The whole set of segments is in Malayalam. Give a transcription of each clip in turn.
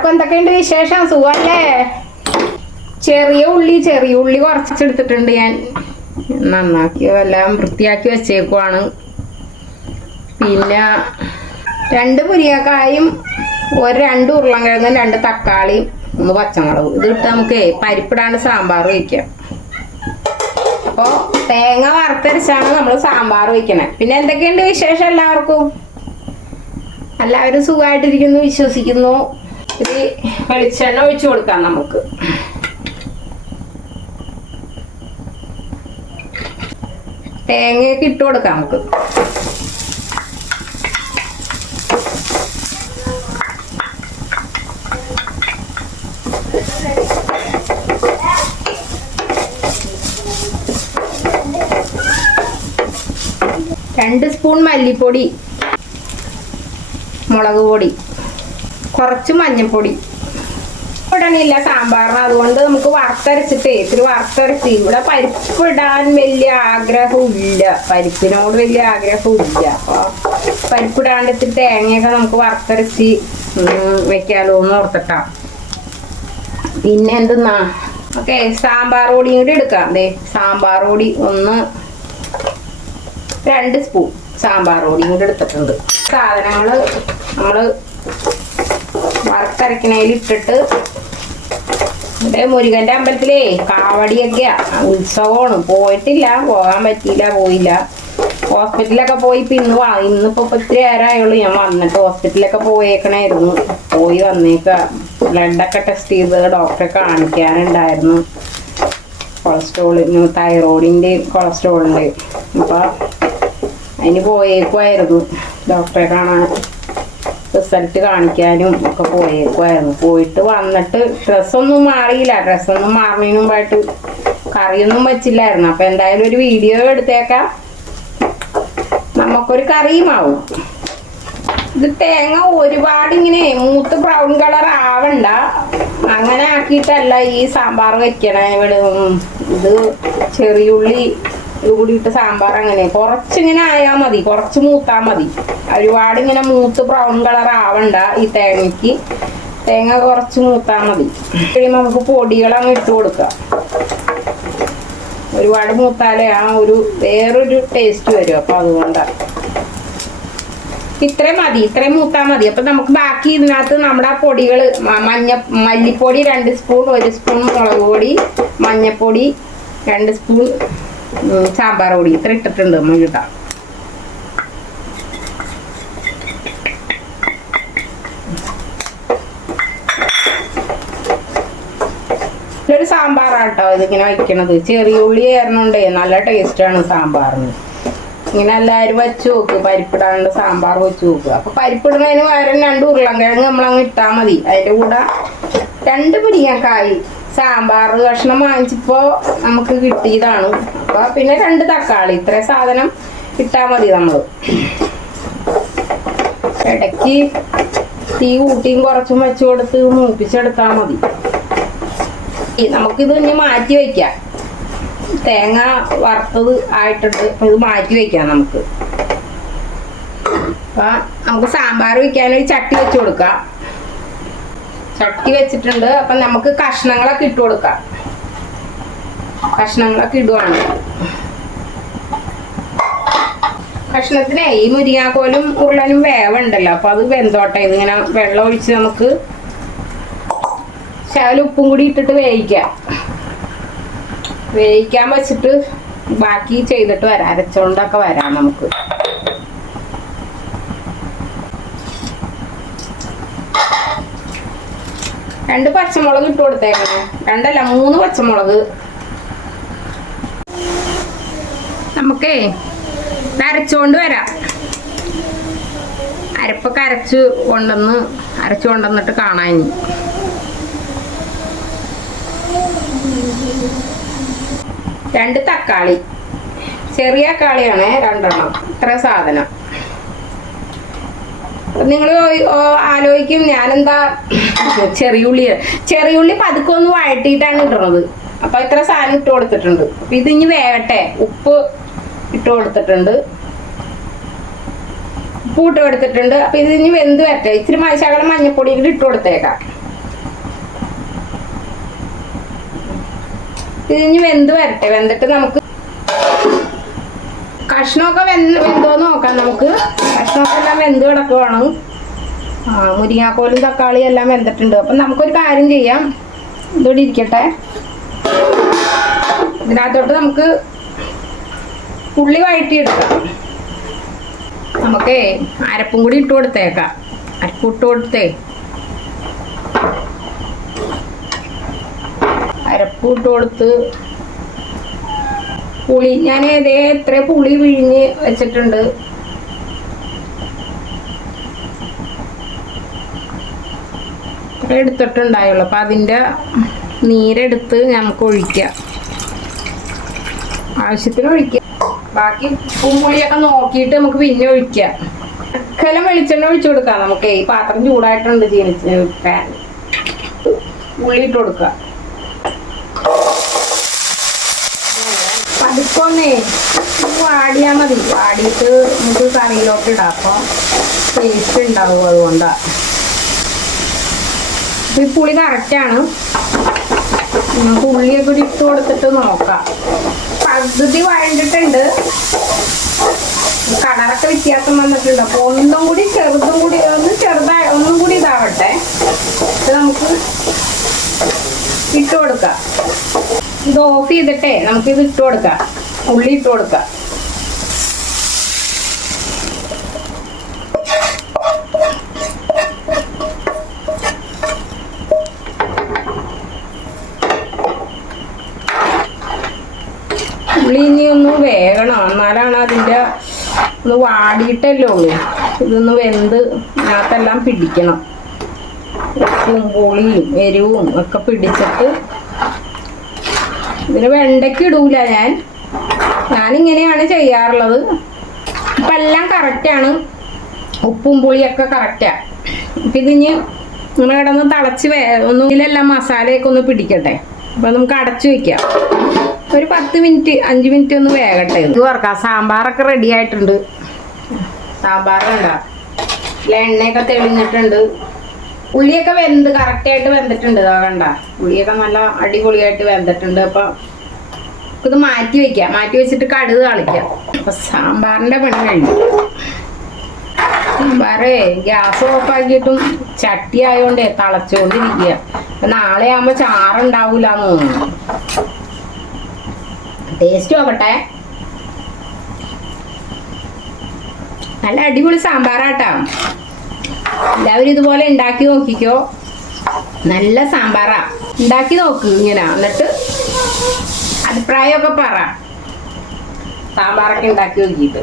എല്ലാവർക്കും എന്തൊക്കെയുണ്ട് വിശേഷം? സുഖമല്ലേ ചെറിയ ഉള്ളി ചെറിയ ഉള്ളി കുറച്ചെടുത്തിട്ടുണ്ട് ഞാൻ. നന്നാക്കി എല്ലാം വൃത്തിയാക്കി വെച്ചേക്കുവാണ്. പിന്നെ രണ്ട് പുരിയക്കായും ഒരു രണ്ട് ഉരുളൻകിഴങ്ങും രണ്ട് തക്കാളിയും ഒന്ന് പച്ചമുളകും. ഇത് ഇട്ട് നമുക്ക് പരിപ്പിടാണ്ട് സാമ്പാർ വയ്ക്കാം. അപ്പോൾ തേങ്ങ വറുത്തരച്ചാണ് നമ്മൾ സാമ്പാർ വയ്ക്കണേ. പിന്നെ എന്തൊക്കെയുണ്ട് വിശേഷം എല്ലാവർക്കും? എല്ലാവരും സുഖമായിട്ടിരിക്കുന്നു വിശ്വസിക്കുന്നു. ഇത് വെളിച്ചെണ്ണ ഒഴിച്ചു കൊടുക്കാം നമുക്ക്. തേങ്ങയൊക്കെ ഇട്ട് കൊടുക്കാം നമുക്ക്. രണ്ട് സ്പൂൺ മല്ലിപ്പൊടി മുളക് പൊടി. കുറച്ച് മഞ്ഞൾപ്പൊടി. ഇടണില്ല സാമ്പാറിന്. അതുകൊണ്ട് നമുക്ക് വറുത്തരച്ചിട്ട് ഇത്തിരി വറുത്തരച്ച്. ഇവിടെ പരിപ്പ് ഇടാൻ വലിയ ആഗ്രഹമില്ല പരിപ്പിനോട് വലിയ ആഗ്രഹമില്ല അപ്പോൾ പരിപ്പിടാണ്ട് ഇത്തിരി തേങ്ങയൊക്കെ നമുക്ക് വറുത്തരച്ച് വെക്കാലോ എന്ന് ഓർത്തിട്ടാ. പിന്നെ എന്തെന്നാ ഓക്കെ സാമ്പാർ പൊടിയും കൂടി എടുക്കാം. അതെ സാമ്പാർ പൊടി ഒന്ന് രണ്ട് സ്പൂൺ സാമ്പാർ പൊടിയും കൂടി എടുത്തിട്ടുണ്ട്. സാധനങ്ങൾ നമ്മൾ വറുത്തരക്കണയിൽ ഇട്ടിട്ട് ഇവിടെ മുരുകന്റെ അമ്പലത്തിലേ കാവടിയൊക്കെയാ. ഉത്സവമാണ്. പോയിട്ടില്ല. പോകാൻ പറ്റിയില്ല പോയില്ല. ഹോസ്പിറ്റലൊക്കെ പോയി ഇന്ന് വാ ഇന്നിപ്പോ ഒത്തിരി ആരായുള്ളൂ ഞാൻ വന്നിട്ട് ഹോസ്പിറ്റലൊക്കെ പോയേക്കണായിരുന്നു. പോയി വന്നേക്ക. ബ്ലഡൊക്കെ ടെസ്റ്റ് ചെയ്ത് ഡോക്ടറെ കാണിക്കാനുണ്ടായിരുന്നു. കൊളസ്ട്രോളിന് തൈറോയിഡിന്റെ കൊളസ്ട്രോളിന്റെ അപ്പൊ അതിന് പോയേക്കുമായിരുന്നു ഡോക്ടറെ കാണാൻ. റിസൾട്ട് കാണിക്കാനും ഒക്കെ പോയേക്കുമായിരുന്നു പോയിട്ട് വന്നിട്ട് ഡ്രസ്സൊന്നും മാറിയില്ല. ഡ്രസ്സൊന്നും മാറുന്നതിന് മുമ്പായിട്ട് കറിയൊന്നും വെച്ചില്ലായിരുന്നു. അപ്പൊ എന്തായാലും ഒരു വീഡിയോ എടുത്തേക്കാം. നമുക്കൊരു കറിയും ആവും ഇത് തേങ്ങ ഒരുപാട് ഇങ്ങനെ മൂത്ത് ബ്രൗൺ കളർ ആവണ്ട. അങ്ങനെ ആക്കിയിട്ടല്ല ഈ സാമ്പാർ വെക്കണേ ഇവിടെ ഇത് ചെറിയുള്ളി കൂടിയിട്ട് സാമ്പാർ അങ്ങനെ. കുറച്ചിങ്ങനെ ആയാൽ മതി. കുറച്ച് മൂത്താ മതി. ഒരുപാട് ഇങ്ങനെ മൂത്ത് ബ്രൗൺ കളർ ആവണ്ട ഈ തേങ്ങയ്ക്ക്. തേങ്ങ കുറച്ച് മൂത്താ മതി. കഴിയുമ്പോൾ നമുക്ക് പൊടികളങ്ങ് ഇട്ട് കൊടുക്കാം. ഒരുപാട് മൂത്താലേ ആ ഒരു വേറൊരു ടേസ്റ്റ് വരും. അപ്പൊ അതുകൊണ്ടാണ് ഇത്രയും മതി. ഇത്രയും മൂത്താ മതി. അപ്പൊ നമുക്ക് ബാക്കി ഇതിനകത്ത് നമ്മുടെ പൊടികൾ മഞ്ഞ മല്ലിപ്പൊടി രണ്ട് സ്പൂൺ ഒരു സ്പൂൺ മുളക് പൊടി മഞ്ഞപ്പൊടി രണ്ട് സ്പൂൺ സാമ്പാർ പൊടി. ഇത്ര ഇട്ടിട്ടുണ്ട് നമുക്ക് കിട്ടാം ഇതൊരു സാമ്പാറാട്ടോ ഇതിങ്ങനെ വയ്ക്കണത് ചെറിയ ഉള്ളി ചേർന്നുണ്ടേ നല്ല ടേസ്റ്റാണ് സാമ്പാറിന്. ഇങ്ങനെ എല്ലാവരും വെച്ച് നോക്ക്. പരിപ്പിടാണ്ട് സാമ്പാർ വെച്ച് നോക്കുക അപ്പൊ പരിപ്പിടുന്നതിന് പകരം രണ്ട് ഉരുളൻകിഴങ്ങ് നമ്മളങ്ങ് ഇട്ടാൽ മതി. അതിന്റെ കൂടെ രണ്ട് മുരിങ്ങക്കായി സാമ്പാർ കഷ്ണം വാങ്ങിച്ചപ്പോ നമുക്ക് കിട്ടിയതാണ്. അപ്പൊ പിന്നെ രണ്ട് തക്കാളി. ഇത്ര സാധനം കിട്ടാ മതി നമ്മൾ. ഇടയ്ക്ക് തീ കൂട്ടിയും കുറച്ചും വെച്ച് കൊടുത്ത് മൂപ്പിച്ചെടുത്താ മതി. നമുക്കിത് ഇനി മാറ്റി വെക്കാം. തേങ്ങ വറുത്തത് ആയിട്ടുണ്ട്. അപ്പൊ ഇത് മാറ്റി വെക്കാം നമുക്ക്. അപ്പൊ നമുക്ക് സാമ്പാർ വെക്കാനൊരു ചട്ടി വെച്ച് കൊടുക്കാം. ചട്ടി വെച്ചിട്ടുണ്ട്. അപ്പൊ നമുക്ക് കഷ്ണങ്ങളൊക്കെ ഇട്ട് കൊടുക്കാം. കഷ്ണങ്ങളൊക്കെ ഇടുവാണ്. കഷ്ണത്തിനെ ഈ മുരിങ്ങാക്കോലും ഉരുളനും വേവുണ്ടല്ലോ. അപ്പൊ അത് വെന്തോട്ടെ. ഇതിങ്ങനെ വെള്ളം ഒഴിച്ച് നമുക്ക് ശകലം ഉപ്പും കൂടി ഇട്ടിട്ട് വേവിക്കാം. വേവിക്കാൻ വെച്ചിട്ട് ബാക്കി ചെയ്തിട്ട് വരാം. അരച്ചോണ്ടൊക്കെ വരാം നമുക്ക്. രണ്ട് പച്ചമുളക് ഇട്ട് കൊടുത്തേക്കണേ. രണ്ടല്ല മൂന്ന് പച്ചമുളക്. നമുക്കേ അരച്ചോണ്ട് വരാം. അരപ്പൊക്കെ അരച്ച് കൊണ്ടുവന്ന് അരച്ചു കൊണ്ടുവന്നിട്ട് കാണാൻ ഇനി. രണ്ട് തക്കാളി. ചെറിയ തക്കാളിയാണ് രണ്ടെണ്ണം. ഇത്ര സാധനം. നിങ്ങൾ ആലോചിക്കും. ഞാനെന്താ ചെറിയുള്ളി ചെറിയുള്ളി പതുക്കെ ഒന്ന് വഴട്ടിയിട്ടാണ് ഇടുന്നത് അപ്പൊ ഇത്ര സാധനം ഇട്ട് കൊടുത്തിട്ടുണ്ട്. അപ്പൊ ഇത് ഇനി വേവട്ടെ. ഉപ്പ് ഇട്ട് കൊടുത്തിട്ടുണ്ട്. ഉപ്പ് ഇട്ട് കൊടുത്തിട്ടുണ്ട്. അപ്പൊ ഇത് ഇനി വെന്ത് വരട്ടെ. ഇച്ചിരി ശകലം മഞ്ഞപ്പൊടി കൂടി ഇട്ട് കൊടുത്തേക്കാം. ഇത് ഇനി വെന്ത് വരട്ടെ. വെന്തിട്ട് നമുക്ക് കഷ്ണമൊക്കെ വെന്ത് വെന്തോന്ന് നോക്കാം നമുക്ക്. കഷ്ണമൊക്കെ എല്ലാം വെന്ത് കിടക്കുവാണ്. ആ മുരിങ്ങാക്കോലും തക്കാളിയും എല്ലാം വെന്തിട്ടുണ്ട്. അപ്പം നമുക്കൊരു കാര്യം ചെയ്യാം. ഇതോടെ ഇരിക്കട്ടെ. ഇതിനകത്തോട്ട് നമുക്ക് ഉള്ളി വഴറ്റിയെടുക്കാം. നമുക്കേ അരപ്പും കൂടി ഇട്ട് കൊടുത്തേക്കാം. അരപ്പ് ഇട്ട് കൊടുത്തേ. അരപ്പ് ഇട്ട് കൊടുത്ത് പുളി ഞാൻ ഇതേ എത്ര പുളി പിഴിഞ്ഞ് വെച്ചിട്ടുണ്ട്. എടുത്തിട്ടുണ്ടായുള്ളു. അപ്പം അതിന്റെ നീരെടുത്ത് നമുക്ക് ഒഴിക്കാം. ആവശ്യത്തിന് ഒഴിക്കാം. ബാക്കി പുളിയൊക്കെ നോക്കിയിട്ട് നമുക്ക് പിന്നെ ഒഴിക്കാം. അക്കലം വെളിച്ചെണ്ണ ഒഴിച്ചു കൊടുക്കാം. നമുക്ക് ഈ പാത്രം ചൂടായിട്ടുണ്ട് ചീനിച്ച് പാൻ. ഉള്ളി കൊടുക്കാം. പതുക്കൊന്നേ വാടിയാൽ മതി. വാടിയിട്ട് നമുക്ക് കറിയിലോട്ട് ഇടാം. അപ്പോൾ ടേസ്റ്റ് ഉണ്ടാവും അതുകൊണ്ടാ. ഈ പുളി കറക്റ്റാണ് നമുക്ക് ഉള്ളിയൊക്കെ കൂടി ഇട്ട് കൊടുത്തിട്ട് നോക്കാം. പകുതി വഴണ്ടിട്ടുണ്ട്. കളറൊക്കെ വ്യത്യാസം വന്നിട്ടുണ്ട്. അപ്പോൾ ഒന്നും കൂടി ചെറുതും കൂടി ഒന്ന് ചെറുതായി ഒന്നും കൂടി ഇതാവട്ടെ. നമുക്ക് ഇട്ട് കൊടുക്കാം. ഇത് ഓഫ് ചെയ്തിട്ടേ നമുക്കിത് ഇട്ട് കൊടുക്കാം. ഉള്ളി ഇട്ട് കൊടുക്കാം. ഉള്ളി ഇനി ഒന്ന് വേകണം. എന്നാലാണ് അതിന്റെ ഒന്ന് വാടിയിട്ടല്ലേ ഉള്ളൂ. ഇതൊന്ന് വെന്ത് ഇതിനകത്തെല്ലാം പിടിക്കണം. ഉപ്പും പുളിയും എരിവും ഒക്കെ പിടിച്ചിട്ട് ഇതിന് വെണ്ടയ്ക്ക് ഇടൂല ഞാൻ. ഞാനിങ്ങനെയാണ് ചെയ്യാറുള്ളത്. ഇപ്പം എല്ലാം കറക്റ്റാണ് ഉപ്പും പുളിയൊക്കെ കറക്റ്റാണ് അപ്പം ഇതിന് നമ്മൾ കിടന്ന് തിളച്ച് വേ ഒന്ന് ഇതിലെല്ലാം മസാലയൊക്കെ ഒന്ന് പിടിക്കട്ടെ. അപ്പം നമുക്ക് അടച്ചു വെക്കാം. ഒരു പത്ത് മിനിറ്റ് അഞ്ച് മിനിറ്റ് ഒന്ന് വേകട്ടെ ഇത് വറക്കാം. സാമ്പാറൊക്കെ റെഡി ആയിട്ടുണ്ട്. സാമ്പാർ കണ്ടാ ഇതിലെ എണ്ണയൊക്കെ തെളിഞ്ഞിട്ടുണ്ട്. ഉള്ളിയൊക്കെ വെന്ത് കറക്റ്റായിട്ട് വെന്തിട്ടുണ്ട്. ഇതാ കണ്ട. ഉള്ളിയൊക്കെ നല്ല അടിപൊളിയായിട്ട് വെന്തിട്ടുണ്ട്. അപ്പം ഇത് മാറ്റി വെക്കാം. മാറ്റി വെച്ചിട്ട് കടുക് കളിക്കാം. അപ്പൊ സാമ്പാറിന്റെ പണി കഴിഞ്ഞു. സാമ്പാറേ ഗ്യാസ് ഓഫാക്കിയിട്ടും ചട്ടി ആയതുകൊണ്ടേ തളച്ചുകൊണ്ടിരിക്കുക അപ്പൊ നാളെ ആകുമ്പോ ചാറുണ്ടാവൂല ടേസ്റ്റ് നോക്കട്ടെ. നല്ല അടിപൊളി സാമ്പാറാട്ടാ. എല്ലാവരും ഇതുപോലെ ഉണ്ടാക്കി നോക്കിക്കോ. നല്ല സാമ്പാറാ. ഉണ്ടാക്കി നോക്ക് ഇങ്ങനെ. എന്നിട്ട് അഭിപ്രായമൊക്കെ പറ. സാമ്പാറൊക്കെ ഉണ്ടാക്കി നോക്കിയിട്ട്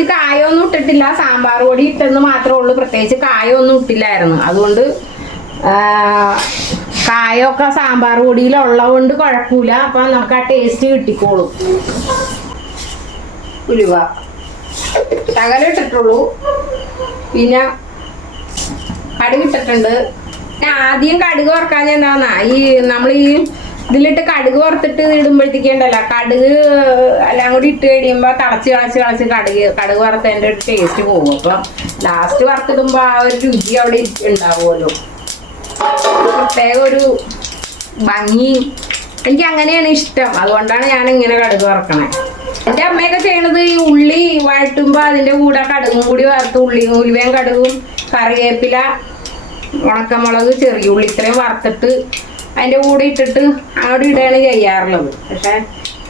ഇത് കായൊന്നും ഇട്ടിട്ടില്ല. സാമ്പാർ പൊടി ഇട്ടെന്ന് മാത്രമേ ഉള്ളൂ. പ്രത്യേകിച്ച് കായൊന്നും ഇട്ടില്ലായിരുന്നു. അതുകൊണ്ട് കായൊക്കെ സാമ്പാർ പൊടിയിലുള്ളത് കൊണ്ട് കുഴപ്പമില്ല. അപ്പൊ നമുക്ക് ആ ടേസ്റ്റ് കിട്ടിക്കോളും. ഉലുവ. ശകലം ഇട്ടിട്ടുള്ളൂ. പിന്നെ കടുക് ഇട്ടിട്ടുണ്ട്. ഞാൻ ആദ്യം കടുക് വറക്കാൻ എന്താന്നാ ഈ നമ്മൾ ഈ ഇതിലിട്ട് കടുക് വറുത്തിട്ട് ഇടുമ്പോഴത്തേക്കുണ്ടല്ലോ കടുക് എല്ലാം കൂടി ഇട്ട് കഴിയുമ്പോൾ തിളച്ച് കളച്ച് കളച്ച് കടുക് കടുക് വറുത്തതിന്റെ ഒരു ടേസ്റ്റ് പോകും. അപ്പം ലാസ്റ്റ് വറുത്തിടുമ്പോൾ ആ ഒരു രുചി അവിടെ ഉണ്ടാവുമല്ലോ. പ്രത്യേക ഒരു ഭംഗി. എനിക്ക് അങ്ങനെയാണ് ഇഷ്ടം. അതുകൊണ്ടാണ് ഞാൻ ഇങ്ങനെ കടുക് വറക്കണേ. എന്റെ അമ്മയൊക്കെ ചെയ്യണത് ഈ ഉള്ളി വഴറ്റുമ്പോൾ അതിന്റെ കൂടെ കടുകും കൂടി വറുത്ത് ഉള്ളി ഉലുവയും കടുകും കറിവേപ്പില ഉണക്കമുളക് ചെറിയ ഉള്ളി ഇത്രയും വറുത്തിട്ട് അതിന്റെ കൂടെ ഇട്ടിട്ട് അവിടെ ഇടയാണ് ചെയ്യാറുള്ളത്. പക്ഷേ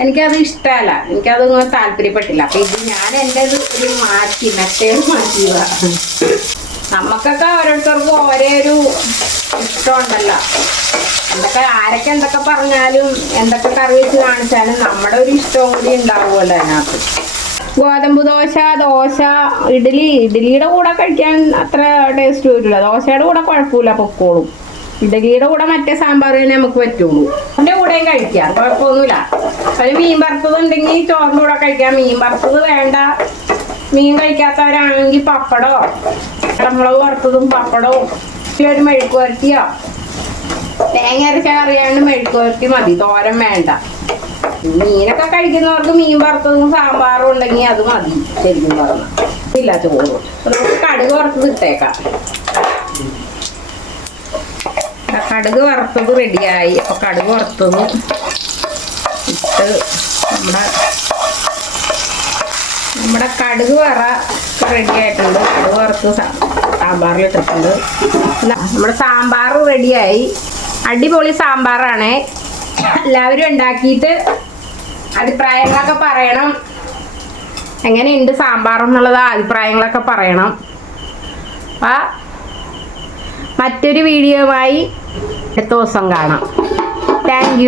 എനിക്കത് ഇഷ്ടമല്ല. എനിക്കത് ഇങ്ങനെ താല്പര്യപ്പെട്ടില്ല. അപ്പം ഇത് ഞാൻ എന്റെ ഒരു മാറ്റി മറ്റേ മാറ്റിയതാണ് നമുക്കൊക്കെ ഓരോരുത്തർക്കും ഓരോ ഒരു ഇഷ്ടമുണ്ടല്ലോ. എന്തൊക്കെ ആരൊക്കെ എന്തൊക്കെ പറഞ്ഞാലും എന്തൊക്കെ കറി വെച്ച് കാണിച്ചാലും നമ്മുടെ ഒരു ഇഷ്ടം കൂടി ഉണ്ടാവുമല്ലോ അതിനകത്ത്. ഗോതമ്പ് ദോശ ദോശ ഇഡ്ഡലി. ഇഡ്ഡലിയുടെ കൂടെ കഴിക്കാൻ അത്ര ടേസ്റ്റ് വരില്ല. ദോശയുടെ കൂടെ കുഴപ്പമില്ല പൊക്കോളും. ഇഡ്ഡലിയുടെ കൂടെ മറ്റേ സാമ്പാർ തന്നെ നമുക്ക് പറ്റുള്ളൂ. അതിന്റെ കൂടെയും കഴിക്കാം കുഴപ്പമൊന്നുമില്ല. അതിന് മീൻ വറുത്തത് ഉണ്ടെങ്കിൽ ചോറിന്റെ കൂടെ കഴിക്കാം. മീൻ വറുത്തത് വേണ്ട. മീൻ കഴിക്കാത്തവരാണെങ്കിൽ പപ്പടോ കടമുളക് വറുത്തതും പപ്പടവും ഒരു മെഴുക്ക് വരട്ടിയോ തേങ്ങ അരച്ച കറിയാണ്ട് മെഴുക്ക് വരട്ടി മതി തോരൻ വേണ്ട. മീനൊക്കെ കഴിക്കുന്നവർക്ക് മീൻ വറുത്തതും സാമ്പാറും ഉണ്ടെങ്കിൽ അത് മതി ശരിക്കും പറഞ്ഞു ഇല്ല ചോറും. കടുക് വറുത്തത് ഇട്ടേക്കാം. കടുക് വറുത്തത് റെഡിയായി അപ്പോൾ കടുക് വറുത്തത് ഇട്ട് നമ്മുടെ നമ്മുടെ കടുക് വറ റെഡി ആയിട്ടുണ്ട്. കടുക് വറുത്ത് സാ- സാമ്പാറിൽ ഇട്ടിട്ടുണ്ട്. നമ്മുടെ സാമ്പാർ റെഡിയായി അടിപൊളി സാമ്പാറാണ്. എല്ലാവരും ഉണ്ടാക്കിയിട്ട് അഭിപ്രായങ്ങളൊക്കെ പറയണം. എങ്ങനെയുണ്ട് സാമ്പാർ എന്നുള്ളത് അഭിപ്രായങ്ങളൊക്കെ പറയണം. അപ്പം മറ്റൊരു വീഡിയോയുമായി അടുത്ത ദിവസം കാണാം? താങ്ക്